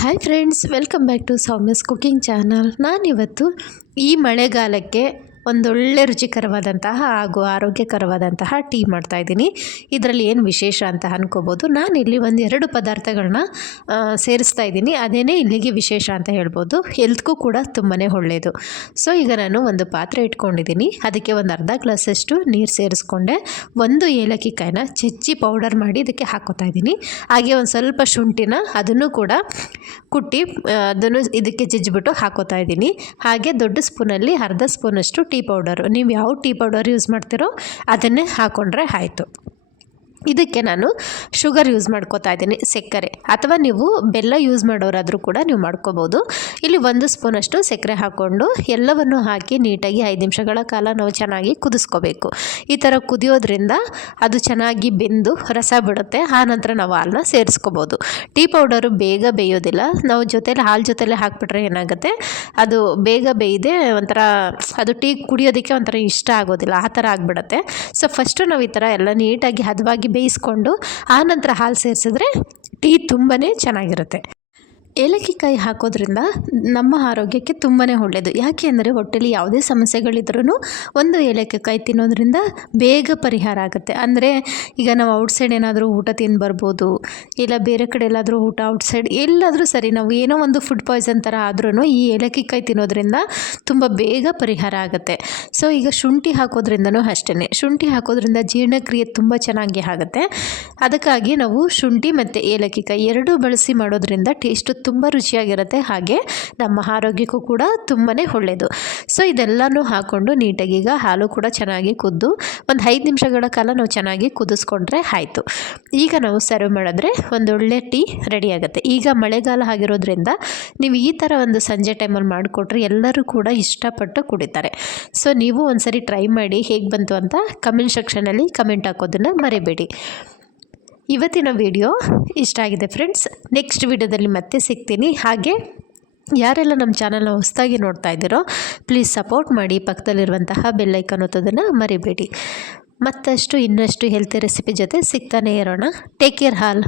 Hi friends, welcome back to Soumya's cooking channel. ನಾನಿವತ್ತು ಈ ಮಳೆಗಾಲಕ್ಕೆ ಒಂದೊಳ್ಳೆ ರುಚಿಕರವಾದಂತಹ ಹಾಗೂ ಆರೋಗ್ಯಕರವಾದಂತಹ ಟೀ ಮಾಡ್ತಾಯಿದ್ದೀನಿ. ಇದರಲ್ಲಿ ಏನು ವಿಶೇಷ ಅಂತ ಅನ್ಕೋಬೋದು. ನಾನಿಲ್ಲಿ ಒಂದೆರಡು ಪದಾರ್ಥಗಳನ್ನ ಸೇರಿಸ್ತಾ ಇದ್ದೀನಿ. ಅದೇನೇ ಇಲ್ಲಿಗೆ ವಿಶೇಷ ಅಂತ ಹೇಳ್ಬೋದು. ಹೆಲ್ತ್ಗೂ ಕೂಡ ತುಂಬಾ ಒಳ್ಳೆಯದು. ಸೊ ಈಗ ನಾನು ಒಂದು ಪಾತ್ರೆ ಇಟ್ಕೊಂಡಿದ್ದೀನಿ. ಅದಕ್ಕೆ ಒಂದು ಅರ್ಧ ಗ್ಲಾಸಷ್ಟು ನೀರು ಸೇರಿಸ್ಕೊಂಡೆ. ಒಂದು ಏಲಕ್ಕಿ ಕಾಯಿನ ಜಜ್ಜಿ ಪೌಡರ್ ಮಾಡಿ ಇದಕ್ಕೆ ಹಾಕೋತಾ ಇದ್ದೀನಿ. ಹಾಗೆ ಒಂದು ಸ್ವಲ್ಪ ಶುಂಠಿನ ಅದನ್ನು ಕೂಡ ಕುಟ್ಟಿ ಅದನ್ನು ಇದಕ್ಕೆ ಜಜ್ಜಿಬಿಟ್ಟು ಹಾಕೋತಾ ಇದ್ದೀನಿ. ಹಾಗೆ ದೊಡ್ಡ ಸ್ಪೂನಲ್ಲಿ ಅರ್ಧ ಸ್ಪೂನಷ್ಟು ಟೀ ಪೌಡರು, ನೀವು ಯಾವ ಟೀ ಪೌಡರ್ ಯೂಸ್ ಮಾಡ್ತೀರೋ ಅದನ್ನೇ ಹಾಕ್ಕೊಂಡ್ರೆ ಆಯಿತು. ಇದಕ್ಕೆ ನಾನು ಶುಗರ್ ಯೂಸ್ ಮಾಡ್ಕೋತಾ ಇದ್ದೀನಿ, ಸಕ್ಕರೆ, ಅಥವಾ ನೀವು ಬೆಲ್ಲ ಯೂಸ್ ಮಾಡೋರಾದರೂ ಕೂಡ ನೀವು ಮಾಡ್ಕೋಬೋದು. ಇಲ್ಲಿ ಒಂದು ಸ್ಪೂನಷ್ಟು ಸಕ್ಕರೆ ಹಾಕ್ಕೊಂಡು ಎಲ್ಲವನ್ನು ಹಾಕಿ ನೀಟಾಗಿ 5 ನಿಮಿಷಗಳ ಕಾಲ ನಾವು ಚೆನ್ನಾಗಿ ಕುದಿಸ್ಕೋಬೇಕು. ಈ ಥರ ಕುದಿಯೋದ್ರಿಂದ ಅದು ಚೆನ್ನಾಗಿ ಬೆಂದು ರಸ ಬಿಡುತ್ತೆ. ಆನಂತರ ನಾವು ಹಾಲನ್ನ ಸೇರಿಸ್ಕೋಬೋದು. ಟೀ ಪೌಡರು ಬೇಗ ಬೇಯೋದಿಲ್ಲ. ನಾವು ಹಾಲು ಜೊತೆಲೆ ಹಾಕ್ಬಿಟ್ರೆ ಏನಾಗುತ್ತೆ, ಅದು ಬೇಗ ಬೇಯದೆ ಒಂಥರ ಅದು ಟೀ ಕುಡಿಯೋದಕ್ಕೆ ಒಂಥರ ಇಷ್ಟ ಆಗೋದಿಲ್ಲ, ಆ ಥರ ಆಗಿಬಿಡುತ್ತೆ. ಸೊ ಫಸ್ಟು ನಾವು ಈ ಥರ ಎಲ್ಲ ನೀಟಾಗಿ ಹದವಾಗಿ ಬೇಯಿಸ್ಕೊಂಡು ಆನಂತರ ಹಾಲು ಸೇರಿಸಿದ್ರೆ ಟೀ ತುಂಬಾ ಚೆನ್ನಾಗಿರುತ್ತೆ. ಏಲಕ್ಕಿ ಕಾಯಿ ಹಾಕೋದ್ರಿಂದ ನಮ್ಮ ಆರೋಗ್ಯಕ್ಕೆ ತುಂಬಾ ಒಳ್ಳೆಯದು. ಯಾಕೆ ಅಂದರೆ ಹೊಟ್ಟೆಲಿ ಯಾವುದೇ ಸಮಸ್ಯೆಗಳಿದ್ರೂ ಒಂದು ಏಲಕ್ಕಿ ಕಾಯಿ ತಿನ್ನೋದ್ರಿಂದ ಬೇಗ ಪರಿಹಾರ ಆಗುತ್ತೆ. ಅಂದರೆ ಈಗ ನಾವು ಔಟ್ಸೈಡ್ ಏನಾದರೂ ಊಟ ತಿಂದು ಬರ್ಬೋದು, ಇಲ್ಲ ಬೇರೆ ಕಡೆ ಎಲ್ಲಾದರೂ ಊಟ ಔಟ್ಸೈಡ್ ಎಲ್ಲಾದರೂ ಸರಿ, ನಾವು ಏನೋ ಒಂದು ಫುಡ್ ಪಾಯ್ಸನ್ ಥರ ಆದ್ರೂ ಈ ಏಲಕ್ಕಿ ಕಾಯಿ ತಿನ್ನೋದ್ರಿಂದ ತುಂಬ ಬೇಗ ಪರಿಹಾರ ಆಗುತ್ತೆ. ಸೊ ಈಗ ಶುಂಠಿ ಹಾಕೋದ್ರಿಂದನೂ ಅಷ್ಟೇ. ಶುಂಠಿ ಹಾಕೋದ್ರಿಂದ ಜೀರ್ಣಕ್ರಿಯೆ ತುಂಬ ಚೆನ್ನಾಗಿ ಆಗುತ್ತೆ. ಅದಕ್ಕಾಗಿ ನಾವು ಶುಂಠಿ ಮತ್ತು ಏಲಕ್ಕಿ ಕಾಯಿ ಎರಡೂ ಬಳಸಿ ಮಾಡೋದ್ರಿಂದ ಟೇಸ್ಟು ತುಂಬ ರುಚಿಯಾಗಿರುತ್ತೆ. ಹಾಗೆ ನಮ್ಮ ಆರೋಗ್ಯಕ್ಕೂ ಕೂಡ ತುಂಬಾ ಒಳ್ಳೆಯದು. ಸೊ ಇದೆಲ್ಲನೂ ಹಾಕ್ಕೊಂಡು ನೀಟಾಗಿ ಈಗ ಹಾಲು ಕೂಡ ಚೆನ್ನಾಗಿ ಕುದ್ದು ಒಂದು 5 ನಿಮಿಷಗಳ ಕಾಲ ನಾವು ಚೆನ್ನಾಗಿ ಕುದಿಸ್ಕೊಂಡ್ರೆ ಆಯಿತು. ಈಗ ನಾವು ಸರ್ವ್ ಮಾಡಿದ್ರೆ ಒಂದೊಳ್ಳೆ ಟೀ ರೆಡಿ ಆಗುತ್ತೆ. ಈಗ ಮಳೆಗಾಲ ಆಗಿರೋದ್ರಿಂದ ನೀವು ಈ ಥರ ಒಂದು ಸಂಜೆ ಟೈಮಲ್ಲಿ ಮಾಡಿಕೊಟ್ರೆ ಎಲ್ಲರೂ ಕೂಡ ಇಷ್ಟಪಟ್ಟು ಕುಡಿತಾರೆ. ಸೊ ನೀವು ಒಂದ್ಸರಿ ಟ್ರೈ ಮಾಡಿ, ಹೇಗೆ ಬಂತು ಅಂತ ಕಮೆಂಟ್ ಸೆಕ್ಷನಲ್ಲಿ ಕಮೆಂಟ್ ಹಾಕೋದನ್ನು ಮರಿಬೇಡಿ. ಇವತ್ತಿನ ವಿಡಿಯೋ ಇಷ್ಟ ಆಗಿದೆ ಫ್ರೆಂಡ್ಸ್. ನೆಕ್ಸ್ಟ್ ವಿಡಿಯೋದಲ್ಲಿ ಮತ್ತೆ ಸಿಗ್ತೀನಿ. ಹಾಗೆ ಯಾರೆಲ್ಲ ನಮ್ಮ ಚಾನಲ್ನ ಹೊಸದಾಗಿ ನೋಡ್ತಾ ಇದ್ದೀರೋ ಪ್ಲೀಸ್ ಸಪೋರ್ಟ್ ಮಾಡಿ. ಪಕ್ಕದಲ್ಲಿರುವಂತಹ ಬೆಲ್ ಐಕಾನ್ ಒತ್ತೋದನ್ನು ಮರಿಬೇಡಿ. ಮತ್ತಷ್ಟು ಇನ್ನಷ್ಟು ಹೆಲ್ತಿ ರೆಸಿಪಿ ಜೊತೆ ಸಿಗ್ತಾನೆ ಇರೋಣ. Take care all.